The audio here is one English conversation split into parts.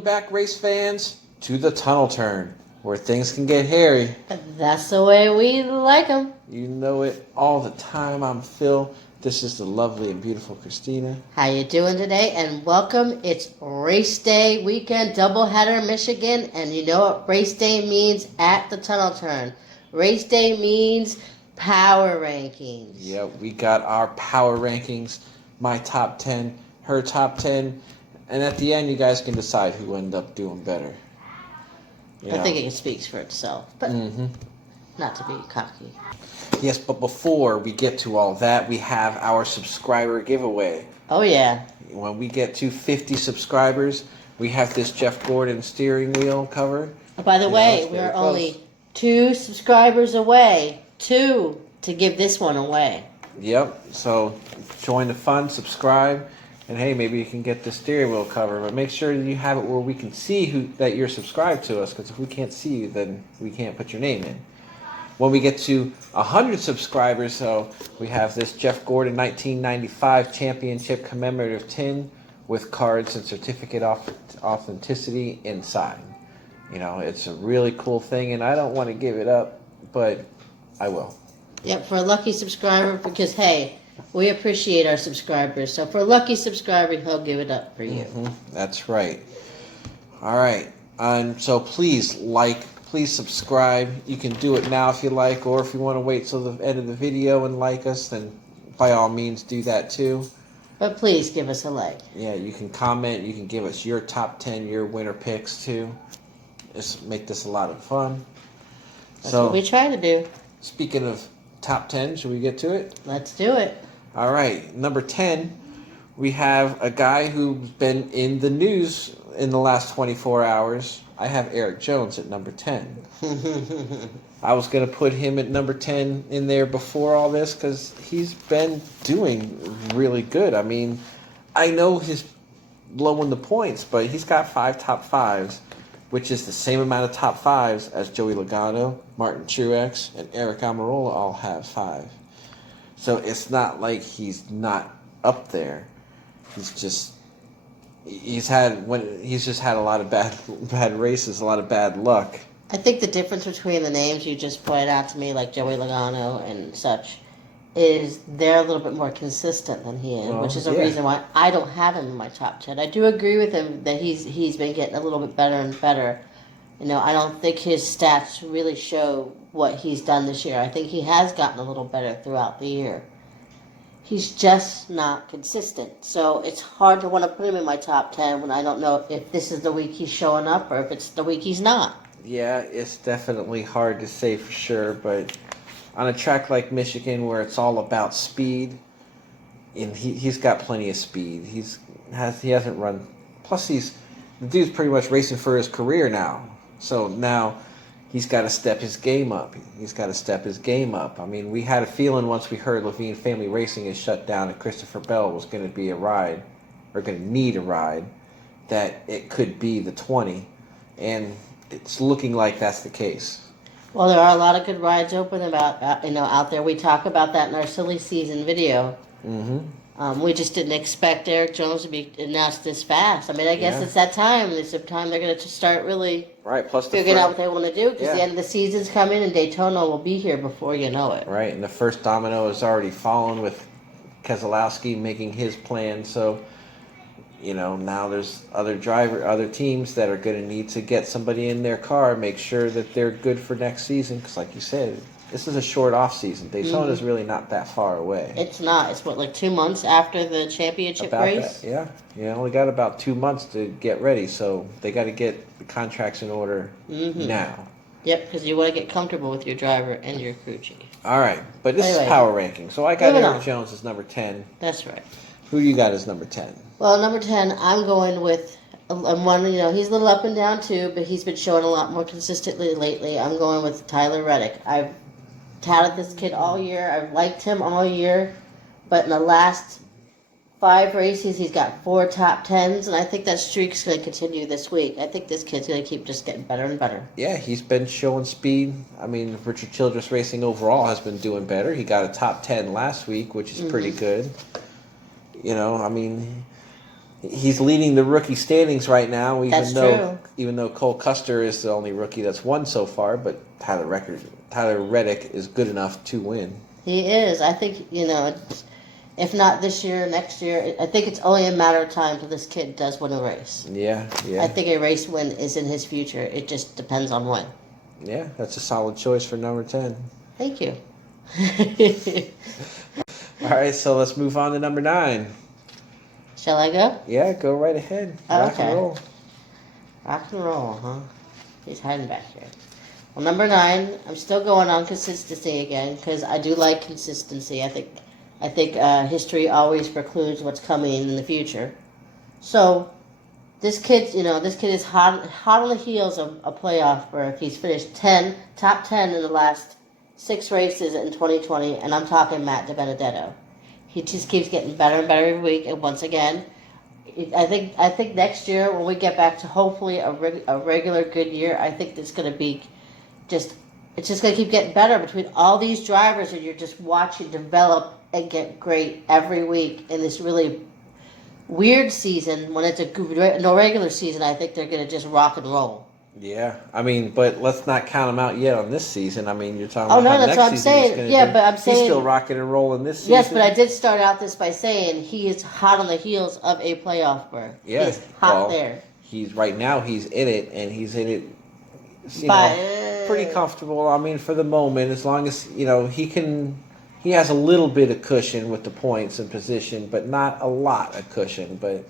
Welcome back, race fans, to the tunnel turn, where things can get hairy. That's the way we like them. You know it all the time. I'm Phil. This is the lovely and beautiful Christina. How you doing today? And welcome. It's race day weekend, doubleheader, Michigan. And you know what race day means at the tunnel turn? Race day means power rankings. Yeah, we got our power rankings, my top 10, her top 10. And at the end, you guys can decide who ended up doing better. I think it speaks for itself, but not to be cocky. Yes, but before we get to all that, we have our subscriber giveaway. Oh, yeah. When we get to 50 subscribers, we have this Jeff Gordon steering wheel cover. By the way, we're only 2 subscribers away. 2 to give this one away. Yep, so join the fun, subscribe. And hey, maybe you can get the steering wheel cover, but make sure you have it where we can see that you're subscribed to us, because if we can't see you, then we can't put your name in. When we get to 100 subscribers, so we have this Jeff Gordon 1995 Championship commemorative tin with cards and certificate authenticity inside. You know, it's a really cool thing, and I don't want to give it up, but I will. Yep, for a lucky subscriber, because hey, we appreciate our subscribers. So for a lucky subscriber, he'll give it up for you. That's right. All right. So please please subscribe. You can do it now if you like, or if you want to wait till the end of the video and like us, then by all means do that too. But please give us a like. Yeah, you can comment. You can give us your top 10, your winner picks too. Just make this a lot of fun. That's what we try to do. Speaking of top 10, should we get to it? Let's do it. All right, number 10, we have a guy who's been in the news in the last 24 hours. I have Eric Jones at number 10. I was going to put him at number 10 in there before all this because he's been doing really good. I mean, I know he's blowing the points, but he's got 5 top 5s, which is the same amount of top 5s as Joey Logano, Martin Truex, and Eric Amarola all have 5. So it's not like he's not up there. He's just had a lot of bad races, a lot of bad luck. I think the difference between the names you just pointed out to me, like Joey Logano and such, is they're a little bit more consistent than he is, which is a reason why I don't have him in my top 10. I do agree with him that he's been getting a little bit better and better. You know, I don't think his stats really show what he's done this year. I think he has gotten a little better throughout the year. He's just not consistent. So it's hard to want to put him in my top 10 when I don't know if this is the week he's showing up or if it's the week he's not. Yeah, it's definitely hard to say for sure, but on a track like Michigan where it's all about speed, and he's got plenty of speed. He hasn't run. Plus, the dude's pretty much racing for his career now. So now he's got to step his game up. I mean, we had a feeling once we heard Levine Family Racing is shut down and Christopher Bell was going to be going to need a ride, that it could be the 20, and it's looking like that's the case. Well, there are a lot of good rides open out there. We talk about that in our silly season video. We just didn't expect Eric Jones to be announced this fast. I mean, I guess it's that time. It's the time they're going to start really figuring out what they want to do, because the end of the season's coming and Daytona will be here before you know it. Right, and the first domino has already fallen with Keselowski making his plan. So, you know, now there's other teams that are going to need to get somebody in their car, make sure that they're good for next season. Because, like you said, this is a short off season. Daytona's really not that far away. It's not. It's like 2 months after the championship race? Yeah. You only got about 2 months to get ready, so they got to get the contracts in order now. Yep, because you want to get comfortable with your driver and your crew chief. All right, but this is power ranking. So I got Eric Jones as number 10. That's right. Who you got as number 10? Well, number 10, I'm going with one. You know, he's a little up and down too, but he's been showing a lot more consistently lately. I'm going with Tyler Reddick. I've touted this kid all year. I've liked him all year, but in the last 5 races, he's got 4 top 10s, and I think that streak's going to continue this week. I think this kid's going to keep just getting better and better. Yeah, he's been showing speed. I mean, Richard Childress Racing overall has been doing better. He got a top 10 last week, which is pretty good. You know, I mean, He's leading the rookie standings right now, That's true. Even though Cole Custer is the only rookie that's won so far, but Tyler Reddick is good enough to win. He is. I think, if not this year, next year, I think it's only a matter of time till this kid does win a race. Yeah. I think a race win is in his future. It just depends on when. Yeah, that's a solid choice for number 10. Thank you. All right, so let's move on to number 9. Shall I go? Yeah, go right ahead. Rock and roll. Rock and roll, huh? He's hiding back here. Well, number 9, I'm still going on consistency again because I do like consistency. I think history always precludes what's coming in the future. So this kid is hot on the heels of a playoff berth. He's finished top 10 in the last 6 races in 2020, and I'm talking Matt DiBenedetto. He just keeps getting better and better every week, and once again, I think next year when we get back to hopefully a regular good year, I think it's going to be it's just going to keep getting better between all these drivers, and you're just watching develop and get great every week in this really weird season. When it's no regular season, I think they're going to just rock and roll. Yeah, but let's not count them out yet on this season. You're talking about how that's next what I'm season saying. Yeah, but I'm saying he's still rocking and rolling this season. Yes, but I did start out this by saying he is hot on the heels of a playoff berth. Yeah, he's hot there. He's right now. He's in it, and he's in it. Pretty comfortable. For the moment, as long as he can. He has a little bit of cushion with the points and position, but not a lot of cushion. But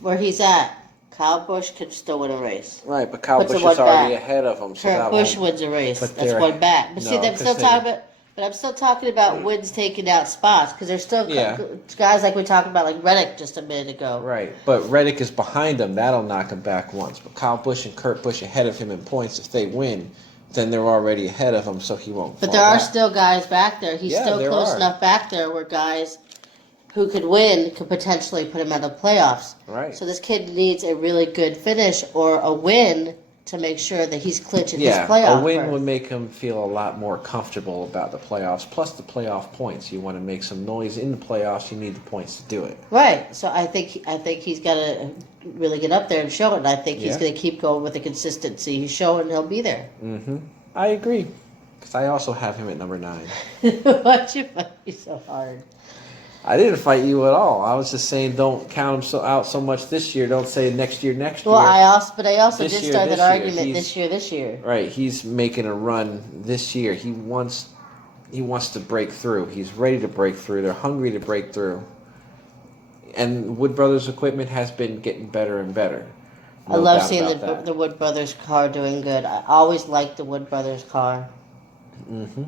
where he's at, Kyle Busch could still win a race. Right, but Kyle Busch is already ahead of him. So Busch wins a race. That's one back. But I'm still talking about wins taking out spots because there's still guys like we talked about, like Reddick just a minute ago. Right, but Reddick is behind him. That'll knock him back once. But Kyle Busch and Kurt Busch ahead of him in points. If they win, then they're already ahead of him, so he won't. But there are still guys back there. He's still close enough back there where guys who could win could potentially put him out of the playoffs. Right. So this kid needs a really good finish or a win to make sure that he's clinching his playoff. A win would make him feel a lot more comfortable about the playoffs. Plus the playoff points. You want to make some noise in the playoffs. You need the points to do it. Right. So I think he's got to really get up there and show it. And I think he's going to keep going with the consistency he's showing. He'll be there. Mm-hmm. I agree. Because I also have him at number 9. Why'd you fight me so hard? I didn't fight you at all. I was just saying don't count him out so much this year. Don't say next year. Well, I also did start that argument this year. Right. He's making a run this year. He wants to break through. He's ready to break through. They're hungry to break through. And Wood Brothers equipment has been getting better and better. I love seeing the Wood Brothers car doing good. I always liked the Wood Brothers car. Mm-hmm.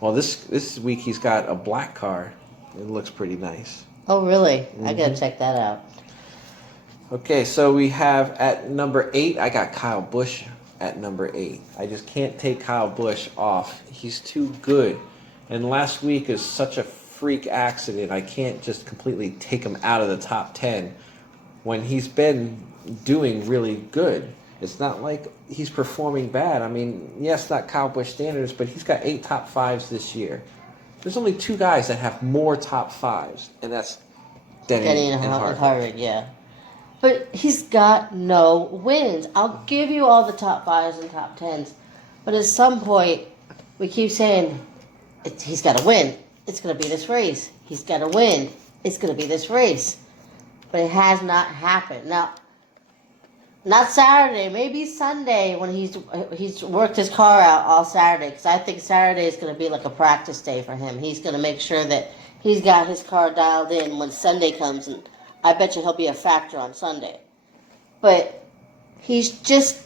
Well, this week he's got a black car. It looks pretty nice. Oh, really? Mm-hmm. I gotta check that out. Okay, so we have at number 8, I got Kyle Busch at number 8. I just can't take Kyle Busch off. He's too good. And last week is such a freak accident. I can't just completely take him out of the top 10 when he's been doing really good. It's not like he's performing bad. Yes, not Kyle Busch standards, but he's got 8 top 5s this year. There's only 2 guys that have more top 5s, and that's Denny and Harvick. Yeah. But he's got no wins. I'll give you all the top 5s and top 10s, but at some point, we keep saying, he's got to win. It's going to be this race. He's got to win. It's going to be this race. But it has not happened. Now, not Saturday, maybe Sunday when he's worked his car out all Saturday, because I think Saturday is going to be like a practice day for him. He's going to make sure that he's got his car dialed in when Sunday comes, and I bet you he'll be a factor on Sunday. But he's just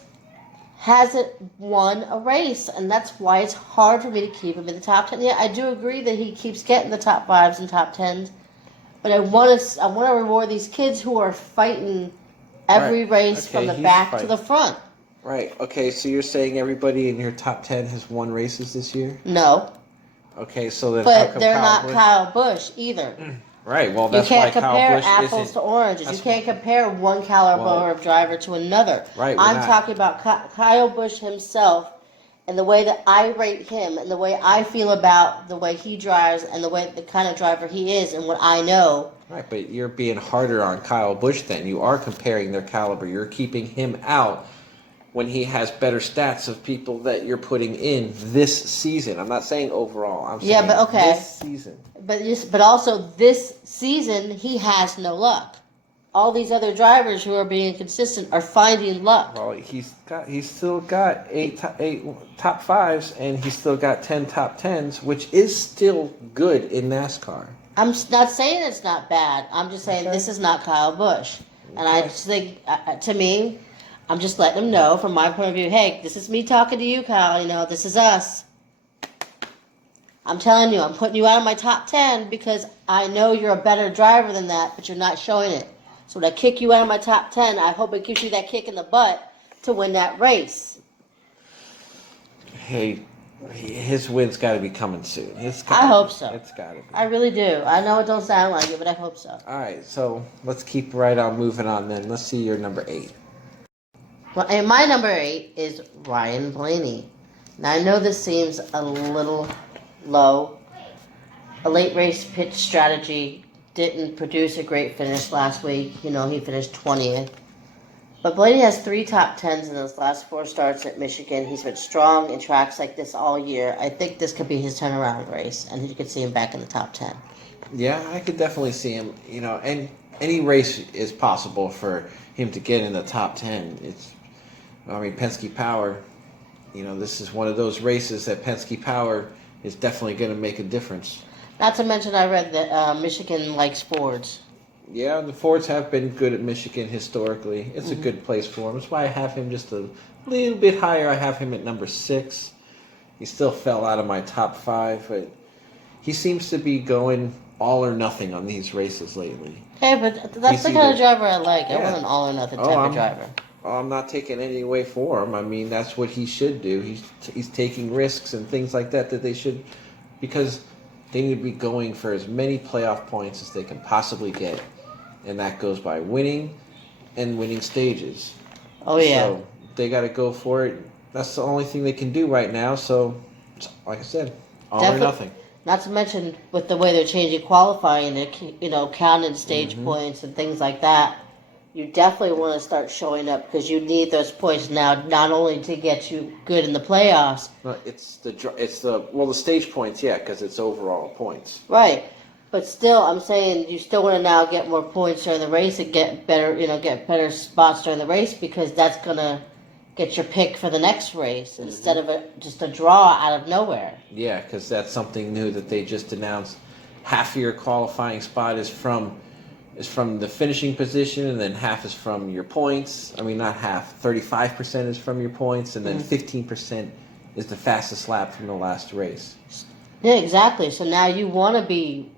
hasn't won a race, and that's why it's hard for me to keep him in the top 10. Yeah, I do agree that he keeps getting the top 5s and top 10s, but I want to reward these kids who are fighting every race from the back to the front. Right. Okay, so you're saying everybody in your top 10 has won races this year? No. Okay, so then but they're not Kyle Busch either. Right, well, that's why Kyle Busch You can't compare apples to oranges. You can't compare one caliber of driver to another. Right. I'm talking about Kyle Busch himself and the way that I rate him and the way I feel about the way he drives and the kind of driver he is and what I know. Right, but you're being harder on Kyle Busch then. You are comparing their caliber. You're keeping him out when he has better stats of people that you're putting in this season. I'm not saying overall. I'm saying but okay. This season. But also this season he has no luck. All these other drivers who are being consistent are finding luck. Well, he's still got eight top fives, and he's still got 10 top tens, which is still good in NASCAR. I'm not saying it's not bad. I'm just saying this is not Kyle Busch. And I just think, to me, I'm just letting him know from my point of view, hey, this is me talking to you, Kyle. You know, this is us. I'm telling you, I'm putting you out of my top 10 because I know you're a better driver than that, but you're not showing it. So when I kick you out of my top 10, I hope it gives you that kick in the butt to win that race. Hey, his win's got to be coming soon. I hope so. It's got to be. I really do. I know it don't sound like it, but I hope so. All right, so let's keep right on moving on then. Let's see your number 8. Well, and my number 8 is Ryan Blaney. Now, I know this seems a little low. A late race pitch strategy didn't produce a great finish last week. You know, he finished 20th. But Blaney has 3 top 10s in his last 4 starts at Michigan. He's been strong in tracks like this all year. I think this could be his turnaround race, and you could see him back in the top 10. Yeah, I could definitely see him. You know, and any race is possible for him to get in the top 10. Penske Power, you know, this is one of those races that Penske Power is definitely going to make a difference. Not to mention, I read that Michigan likes Fords. Yeah, the Fords have been good at Michigan historically. It's a good place for him. That's why I have him just a little bit higher. I have him at number 6. He still fell out of my top 5, but he seems to be going all or nothing on these races lately. Hey, but that's the kind of driver I like. I want an all or nothing type of driver. I'm not taking any away for him. I mean, that's what he should do. He's taking risks and things like that they should, because they need to be going for as many playoff points as they can possibly get. And that goes by winning and winning stages. Oh, yeah. So they got to go for it. That's the only thing they can do right now. So, like I said, all or nothing. Not to mention with the way they're changing qualifying, they're, counting stage points and things like that. You definitely want to start showing up because you need those points now, not only to get you good in the playoffs. No, it's the stage points, yeah, because it's overall points. Right. But still, I'm saying you still want to now get more points during the race and get better spots during the race because that's going to get your pick for the next race instead of just a draw out of nowhere. Yeah, because that's something new that they just announced. Half of your qualifying spot is from the finishing position, and then half is from your points. I mean, not half. 35% is from your points, and then 15% is the fastest lap from the last race. Yeah, exactly. So now you want to be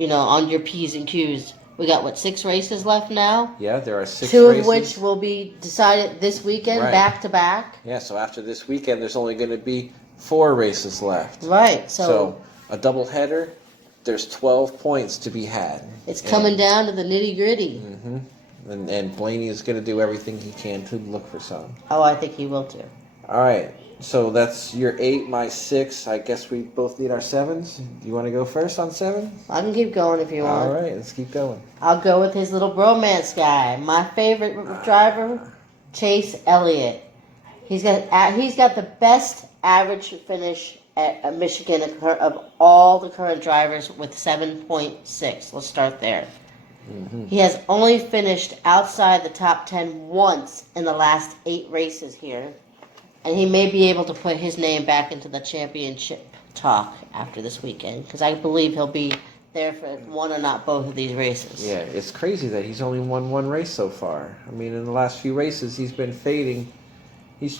on your P's and Q's. We got, 6 races left now? Yeah, there are 6 2 races. Of which will be decided this weekend, back to back. Yeah, so after this weekend, there's only going to be 4 races left. Right. So a doubleheader, there's 12 points to be had. It's coming down to the nitty-gritty. Mm-hmm. And Blaney is going to do everything he can to look for some. Oh, I think he will too. All right. So that's your 8, my 6. I guess we both need our 7s. Do you want to go first on 7? I can keep going if you want. All right, let's keep going. I'll go with his little bromance guy. My favorite driver, Chase Elliott. He's got the best average finish at Michigan of all the current drivers with 7.6. Let's start there. He has only finished outside the top 10 once in the last 8 races here. And he may be able to put his name back into the championship talk after this weekend because I believe he'll be there for one or not both of these races. Yeah, it's crazy that he's only won 1 race so far. I mean, in the last few races, he's been fading. He is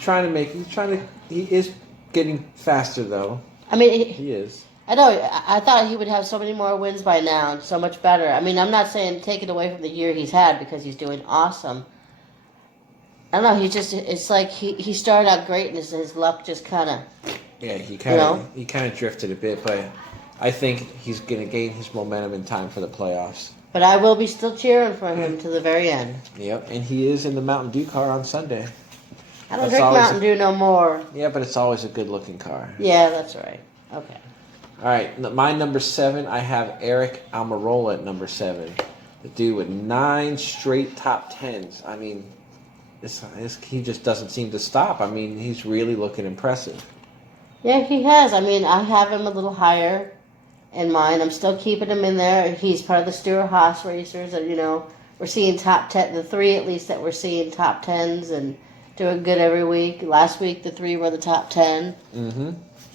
getting faster, though. I mean, he is. I know. I thought he would have so many more wins by now and so much better. I mean, I'm not saying take it away from the year he's had because he's doing awesome. I don't know. It's like he started out great and his luck just kind of. Yeah, he kind of drifted a bit, but I think he's going to gain his momentum in time for the playoffs. But I will be still cheering for him to the very end. Yep, and he is in the Mountain Dew car on Sunday. I don't drink Mountain Dew no more. Yeah, but it's always a good-looking car. Yeah, that's right. Okay. All right, my number 7, I have Eric Amarola at number 7. The dude with 9 straight top 10s. I mean, he just doesn't seem to stop. I mean, he's really looking impressive. Yeah, he has. I mean, I have him a little higher in mine. I'm still keeping him in there. He's part of the Stewart-Haas racers, and we're seeing top 10. The 3 at least that we're seeing top 10s and doing good every week. Last week, the 3 were the top 10. Mm-hmm.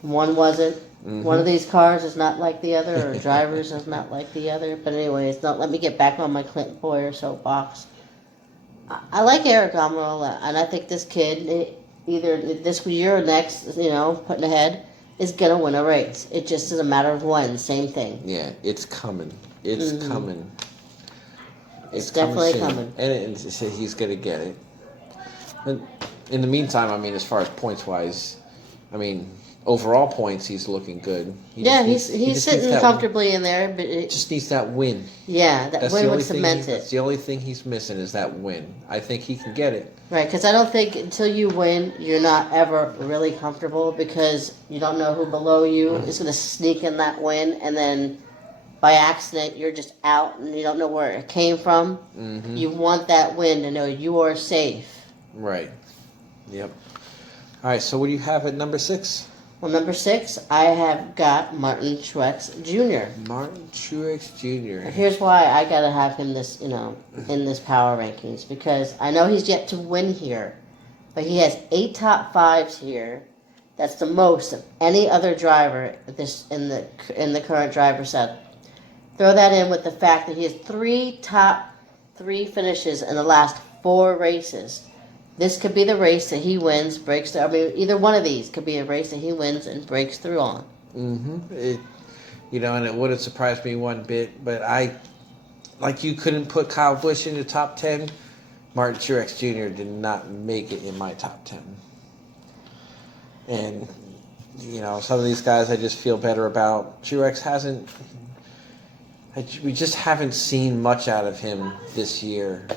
One wasn't. Mm-hmm. One of these cars is not like the other, or drivers is not like the other. But anyways, don't let me get back on my Clint Boyer soapbox. I like Eric Amarola, and I think this kid, either this year or next, putting ahead, is going to win a race. It just is a matter of when. Same thing. Yeah, it's coming. It's coming. It's definitely coming. And he's going to get it. And in the meantime, I mean, as far as points-wise, I mean, overall points, he's looking good. He's sitting comfortably in there, but it just needs that win. Yeah, that win would cement it. That's the only thing he's missing is that win. I think he can get it. Right, because I don't think until you win, you're not ever really comfortable because you don't know who below you is going to sneak in that win, and then by accident you're just out and you don't know where it came from. Mm-hmm. You want that win to know you are safe. Right. Yep. All right, so what do you have at number 6? Well, number 6, I have got Martin Truex Jr. Martin Truex Jr. Here's why I gotta have him this, in this power rankings, because I know he's yet to win here, but he has 8 top 5s here. That's the most of any other driver in the current driver set. Throw that in with the fact that he has 3 top 3 finishes in the last 4 races. This could be the race that he wins, breaks through. I mean, either one of these could be a race that he wins and breaks through on. Mm-hmm. And it wouldn't surprise me one bit, but you couldn't put Kyle Busch in the top 10. Martin Truex Jr. did not make it in my top 10. And, some of these guys I just feel better about. Truex we just haven't seen much out of him this year.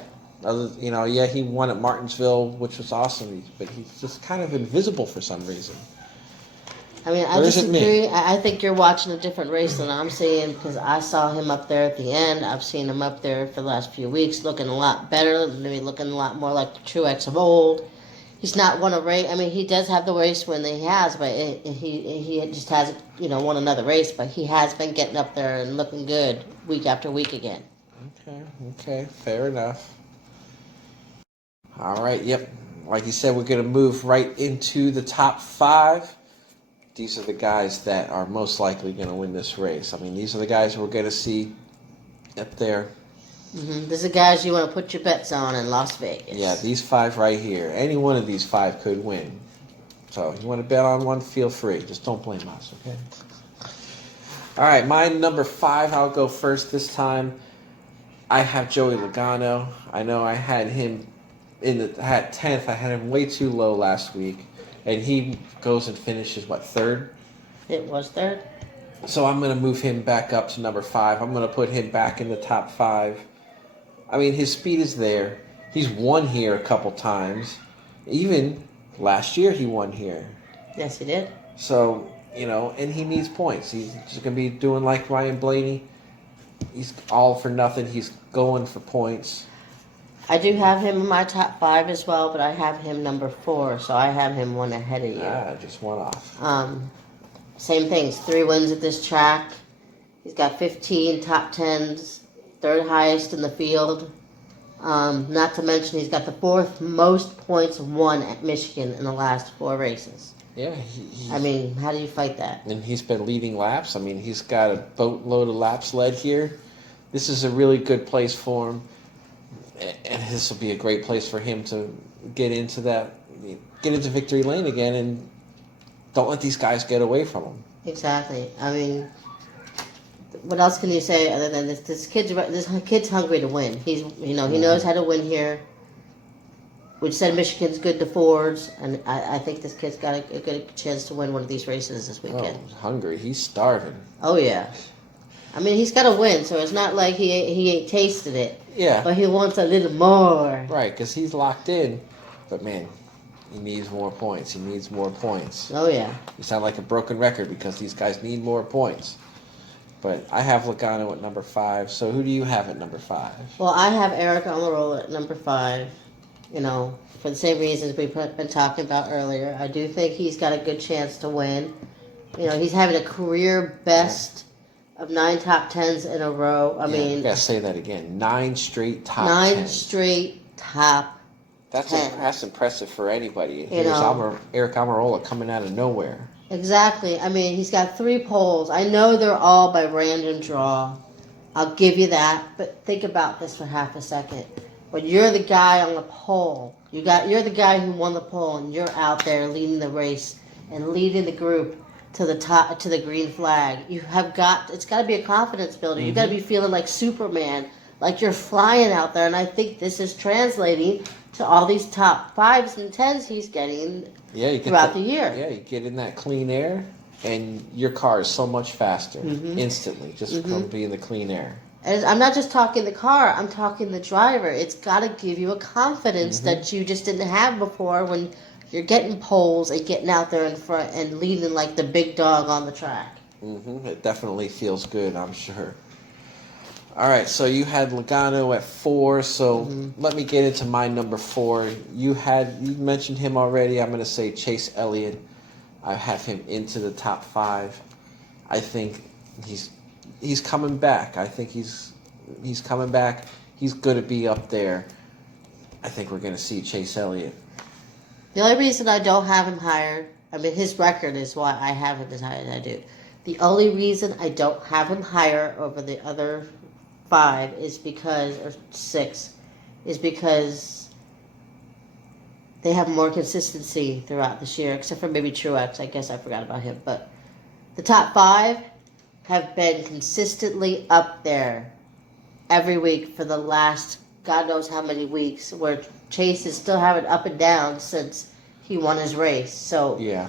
He won at Martinsville, which was awesome, but he's just kind of invisible for some reason. I mean, I disagree. I think you're watching a different race than I'm seeing because I saw him up there at the end. I've seen him up there for the last few weeks looking a lot better, maybe looking a lot more like the Truex of old. He's not won a race. I mean, he does have the race win that he has, but he just hasn't, won another race. But he has been getting up there and looking good week after week again. Okay, fair enough. All right, yep. Like you said, we're going to move right into the top 5. These are the guys that are most likely going to win this race. I mean, these are the guys we're going to see up there. Mm-hmm. These are guys you want to put your bets on in Las Vegas. Yeah, these 5 right here. Any one of these 5 could win. So if you want to bet on one, feel free. Just don't blame us, okay? All right, my number 5, I'll go first this time. I have Joey Logano. I know I had him at 10th. I had him way too low last week. And he goes and finishes, 3rd? It was 3rd. So I'm going to move him back up to number 5. I'm going to put him back in the top 5. I mean, his speed is there. He's won here a couple times. Even last year he won here. Yes, he did. So, and he needs points. He's just going to be doing like Ryan Blaney. He's all for nothing. He's going for points. I do have him in my top 5 as well, but I have him number 4, so I have him 1 ahead of you. Just 1 off. Same things, 3 wins at this track. He's got 15 top 10s, 3rd highest in the field. Not to mention he's got the 4th most points won at Michigan in the last 4 races. Yeah. I mean, how do you fight that? And he's been leading laps. I mean, he's got a boatload of laps led here. This is a really good place for him. And this will be a great place for him to get into victory lane again, and don't let these guys get away from him. Exactly. I mean, what else can you say other than this kid's hungry to win. He knows how to win here. We said Michigan's good to Fords, and I think this kid's got a good chance to win one of these races this weekend. Oh, hungry. He's starving. Oh, yeah. I mean, he's got to win, so it's not like he ain't tasted it. Yeah. But he wants a little more. Right, because he's locked in. But, man, He needs more points. He needs more points. Oh, yeah. You sound like a broken record because these guys need more points. But I have Logano at number 5. So who do you have at number 5? Well, I have Eric Amarola at number 5. You know, for the same reasons we've been talking about earlier. I do think he's got a good chance to win. You know, he's having a career best of 9 top 10s in a row. I mean, I gotta say that again. 9 straight top 9 10s. straight top That's 10. That's impressive for anybody. You know. Eric Amarola coming out of nowhere. Exactly. I mean, he's got 3 poles. I know they're all by random draw. I'll give you that. But think about this for half a second. When you're the guy on the pole, you're the guy who won the pole, and you're out there leading the race and leading the group to the top, to the green flag. It's got to be a confidence builder. You've got to be feeling like Superman, like you're flying out there. And I think this is translating to all these top 5s and 10s he's getting throughout the year. Yeah, you get in that clean air, and your car is so much faster instantly just from being the clean air. And I'm not just talking the car, I'm talking the driver. It's got to give you a confidence that you just didn't have before when you're getting poles and getting out there in front and leading like the big dog on the track. It definitely feels good, I'm sure. All right, so you had Logano at 4, so let me get into my number 4. You mentioned him already. I'm going to say Chase Elliott. I have him into the top 5. I think he's coming back. I think he's coming back. He's going to be up there. I think we're going to see Chase Elliott. The only reason I don't have him higher, I mean, his record is why I have him as high as I do. The only reason I don't have him higher over the other 5 is because, or 6, is because they have more consistency throughout this year, except for maybe Truex. I guess I forgot about him. But the top 5 have been consistently up there every week for the last God knows how many weeks, where Chase is still having up and down since he won his race. So yeah,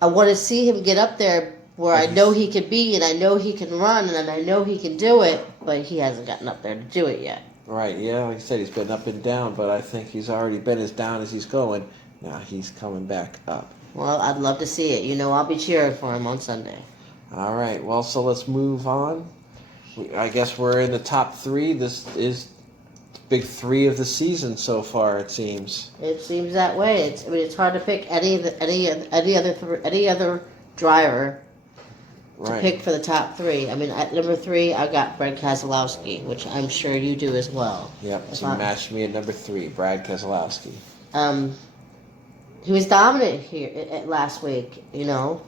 I want to see him get up there where I know he can be, and I know he can run, and I know he can do it, but he hasn't gotten up there to do it yet. Right, yeah, like I said, he's been up and down, but I think he's already been as down as he's going. Now he's coming back up. Well, I'd love to see it. You know, I'll be cheering for him on Sunday. All right, well, so let's move on. I guess we're in the top 3. This is the big 3 of the season so far, it seems. It seems that way. It's hard to pick any other driver to pick for the top 3. I mean, at number 3, I got Brad Keselowski, which I'm sure you do as well. Yep, so you matched me at number 3, Brad Keselowski. He was dominant here last week, you know,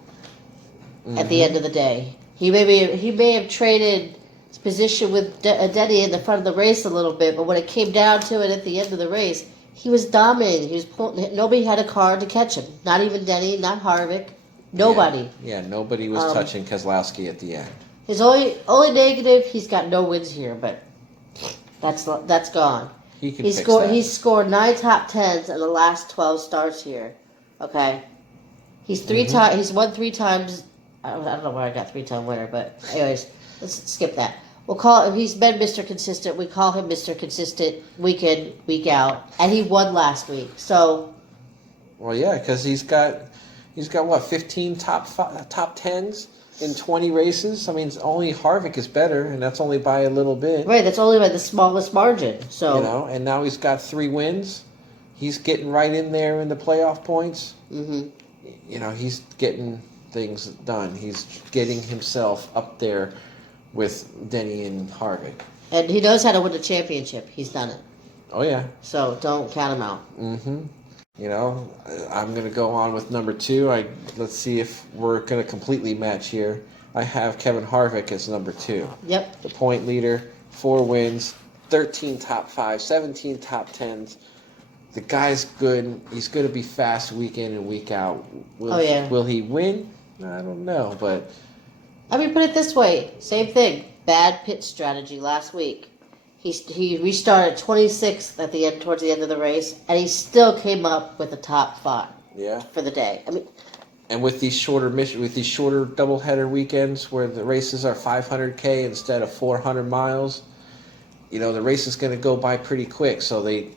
at the end of the day. He may have traded his position with Denny in the front of the race a little bit, but when it came down to it at the end of the race, he was dominating. He was nobody had a car to catch him. Not even Denny, not Harvick. Nobody. Yeah, nobody was touching Keselowski at the end. His only negative, he's got no wins here, but that's gone. He's scored 9 top 10s in the last 12 starts here. Okay, he's he's won 3 times. I don't know where I got 3-time winner, but anyways, let's skip that. We'll call him. He's been Mr. Consistent. We call him Mr. Consistent week in, week out, and he won last week. So, well, yeah, because he's got what, 15 top 10s in 20 races. I mean, only Harvick is better, and that's only by a little bit. Right, that's only by the smallest margin. So, you know, and now he's got 3 wins. He's getting right in there in the playoff points. You know, he's getting things done. He's getting himself up there with Denny and Harvick. And he knows how to win a championship. He's done it. Oh, yeah. So don't count him out. You know, I'm going to go on with number 2. Let's see if we're going to completely match here. I have Kevin Harvick as number 2. Yep. The point leader, 4 wins, 13 top 5, 17 top 10s. The guy's good. He's going to be fast week in and week out. Will he win? I don't know, but... I mean, put it this way. Same thing. Bad pit strategy last week. He restarted 26th towards the end of the race, and he still came up with the top 5. Yeah. For the day. I mean, and with these shorter doubleheader weekends where the races are 500K instead of 400 miles, you know, the race is going to go by pretty quick. So they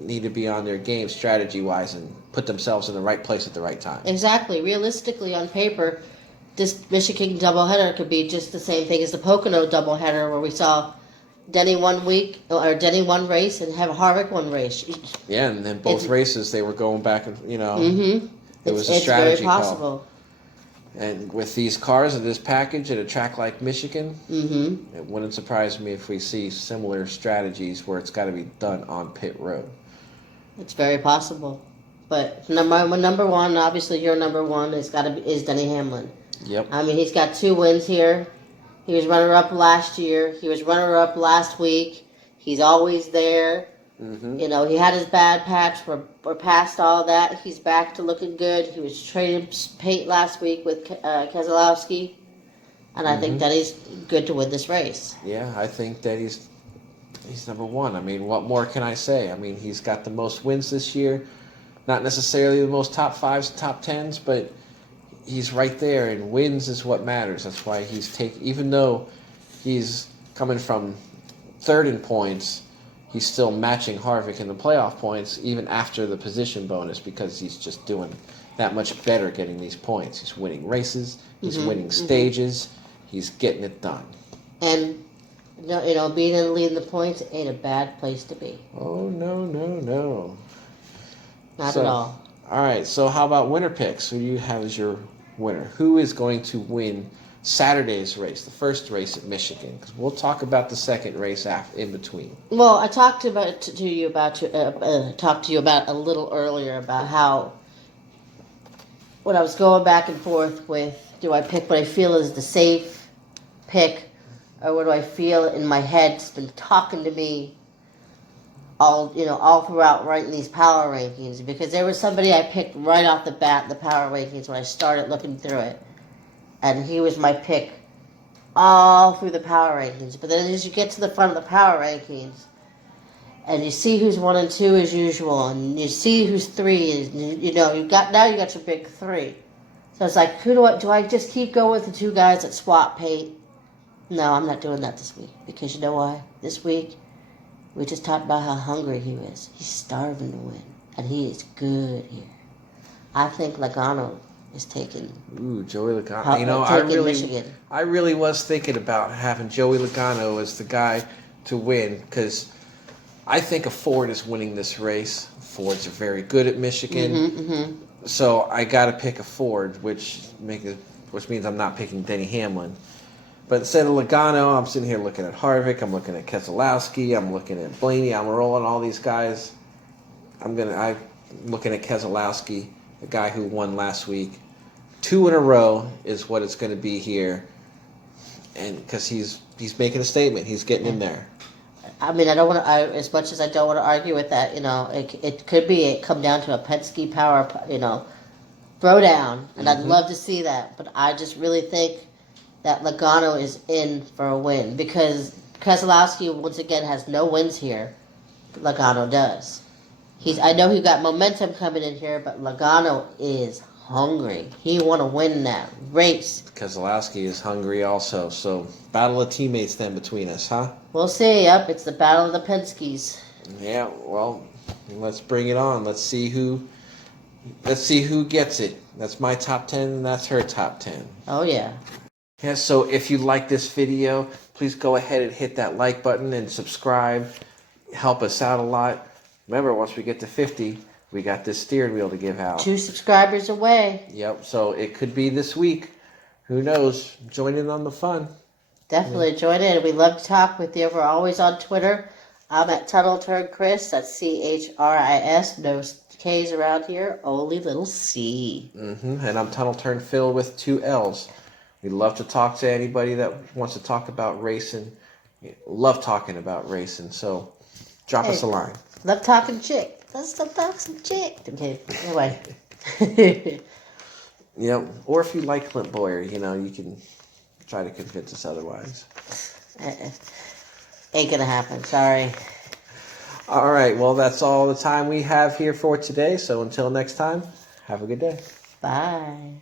need to be on their game strategy-wise and put themselves in the right place at the right time. Exactly. Realistically, on paper, this Michigan doubleheader could be just the same thing as the Pocono doubleheader, where we saw Denny one race and have Harvick one race. Yeah, and then both races they were going back and it was a it's strategy very possible. call. And with these cars and this package at a track like Michigan, it wouldn't surprise me if we see similar strategies where it's got to be done on pit road. It's very possible, but number one, obviously your number one is Denny Hamlin. Yep. I mean, he's got 2 wins here. He was runner-up last year. He was runner-up last week. He's always there. You know, he had his bad patch. We're past all that. He's back to looking good. He was trading paint last week with Keselowski. And I think that he's good to win this race. Yeah, I think that he's number one. I mean, what more can I say? I mean, he's got the most wins this year. Not necessarily the most top 5s, top 10s, but he's right there, and wins is what matters. That's why even though he's coming from 3rd in points, he's still matching Harvick in the playoff points, even after the position bonus, because he's just doing that much better getting these points. He's winning races, he's winning stages, he's getting it done. And, you know, being in the lead in the points ain't a bad place to be. Oh, no. Not at all. All right, so how about winner picks? Who do you have as your winner? Who is going to win Saturday's race, the first race at Michigan? Because we'll talk about the second race in between. Well, I talked to you about a little earlier about how when I was going back and forth with, do I pick what I feel is the safe pick, or what do I feel in my head's been talking to me all throughout writing these power rankings, because there was somebody I picked right off the bat in the power rankings when I started looking through it. And he was my pick all through the power rankings. But then as you get to the front of the power rankings, and you see who's 1 and 2 as usual, and you see who's 3 is, you got your big 3. So it's like, do I just keep going with the 2 guys that swap paint? No, I'm not doing that this week, because you know why? This week, we just talked about how hungry he is. He's starving to win, and he is good here. I think Logano is taking. Ooh, Joey Logano. Michigan. I really was thinking about having Joey Logano as the guy to win, because I think a Ford is winning this race. Fords are very good at Michigan, so I got to pick a Ford, which means I'm not picking Denny Hamlin. But instead of Logano, I'm sitting here looking at Harvick, I'm looking at Keselowski, I'm looking at Blaney, Amarola, and all these guys. I'm looking at Keselowski, the guy who won last week. 2 in a row is what it's going to be here, and because he's making a statement, he's getting in there. I mean, as much as I don't want to argue with that, it could come down to a Penske power, throwdown, and I'd love to see that. But I just really think that Logano is in for a win, because Keselowski once again has no wins here. Logano does. I know he got momentum coming in here, but Logano is hungry. He want to win that race. Keselowski is hungry also, so battle of teammates then between us, huh? We'll see. Yep, it's the battle of the Penskes. Yeah, well, let's bring it on. Let's see who gets it. That's my top 10, and that's her top 10. Oh, yeah. Yeah, so if you like this video, please go ahead and hit that like button and subscribe. Help us out a lot. Remember, once we get to 50, we got this steering wheel to give out. 2 subscribers away. Yep, so it could be this week. Who knows? Join in on the fun. Definitely join in. We love to talk with you. We're always on Twitter. I'm at TunnelTurnChris. That's CHRIS. No K's around here. Only little C. And I'm TunnelTurnPhill with 2 L's. We love to talk to anybody that wants to talk about racing. We love talking about racing, so drop us a line. Love talking chick. Let's talk some chick. Okay, anyway. Yep, or if you like Clint Boyer, you can try to convince us otherwise. Ain't gonna happen, sorry. All right, well, that's all the time we have here for today, so until next time, have a good day. Bye.